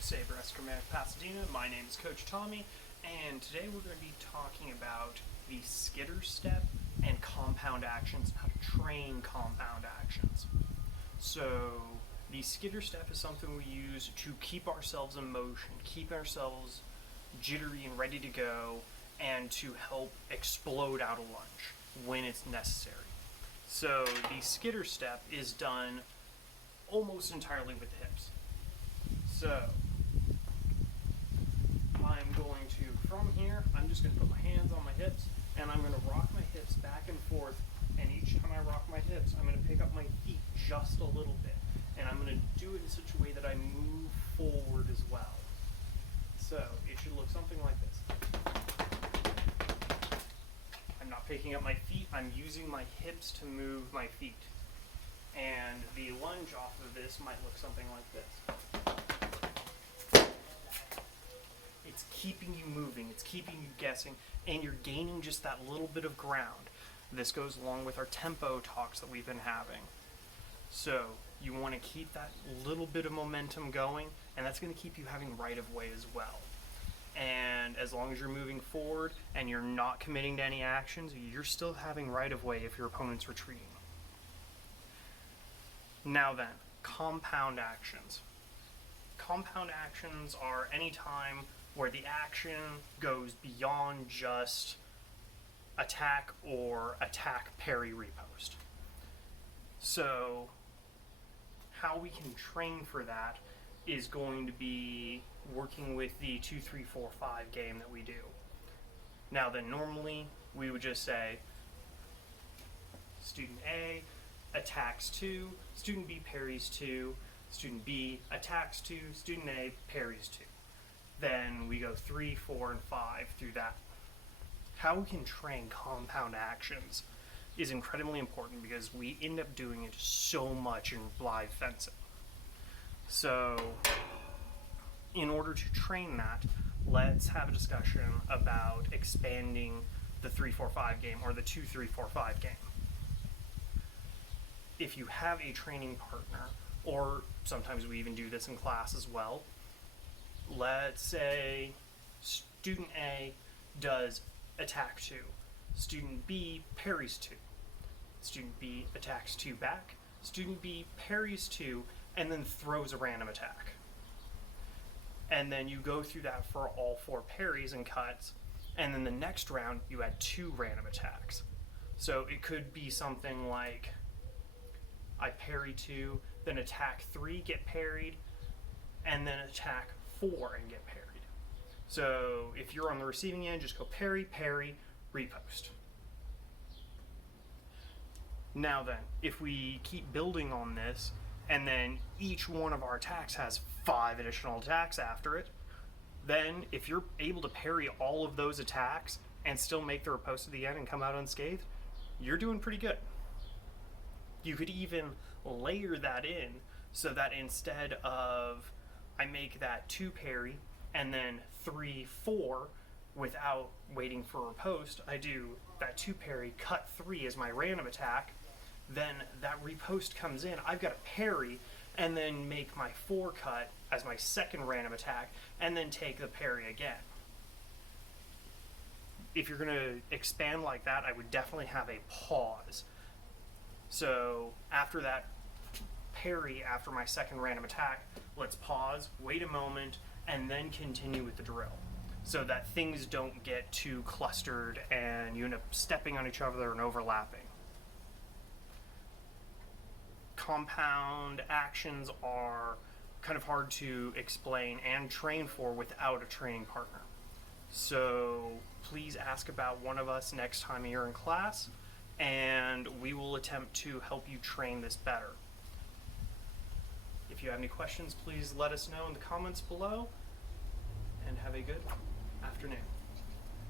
Sabre Pasadena. My name is Coach Tommy, and today we're going to be talking about the skitter step and compound actions, how to train compound actions. So the skitter step is something we use to keep ourselves in motion, keep ourselves jittery and ready to go, and to help explode out a lunge when it's necessary. So the skitter step is done almost entirely with the hips. So I'm going to, from here, I'm just going to put my hands on my hips and I'm going to rock my hips back and forth, and each time I rock my hips, I'm going to pick up my feet just a little bit, and I'm going to do it in such a way that I move forward as well. So it should look something like this. I'm not picking up my feet, I'm using my hips to move my feet. And the lunge off of this might look something like this. It's keeping you moving, it's keeping you guessing, and you're gaining just that little bit of ground. This goes along with our tempo talks that we've been having. So you want to keep that little bit of momentum going, and that's going to keep you having right of way as well. And as long as you're moving forward and you're not committing to any actions, you're still having right of way if your opponent's retreating. Now then, compound actions. Compound actions are any time where the action goes beyond just attack or attack parry repost. So how we can train for that is going to be working with the 2-3-4-5 game that we do. Now then, normally we would just say student A attacks 2, student B parries 2, student B attacks 2, student A parries 2. Then we go 3, 4, and 5 through that. How we can train compound actions is incredibly important because we end up doing it so much in live fencing. So in order to train that, let's have a discussion about expanding the 3-4-5 game or the 2-3-4-5 game. If you have a training partner, or sometimes we even do this in class as well, let's say student A does attack 2, student B parries 2, student B attacks 2 back, student B parries 2, and then throws a random attack. And then you go through that for all 4 parries and cuts, and then the next round you add 2 random attacks. So it could be something like I parry 2, then attack 3, get parried, and then attack 4 and get parried. So if you're on the receiving end, just go parry, parry, repost. Now then, if we keep building on this, and then each one of our attacks has 5 additional attacks after it, then if you're able to parry all of those attacks and still make the riposte at the end and come out unscathed, you're doing pretty good. You could even layer that in so that instead of I make that 2 parry and then 3, 4 without waiting for a riposte, I do that 2 parry, cut 3 as my random attack, then that riposte comes in, I've got a parry, and then make my 4 cut as my second random attack, and then take the parry again. If you're going to expand like that, I would definitely have a pause. So after that parry, after my second random attack, let's pause, wait a moment, and then continue with the drill, so that things don't get too clustered and you end up stepping on each other and overlapping. Compound actions are kind of hard to explain and train for without a training partner. So please ask about one of us next time you're in class, and we will attempt to help you train this better. If you have any questions, please let us know in the comments below, and have a good afternoon.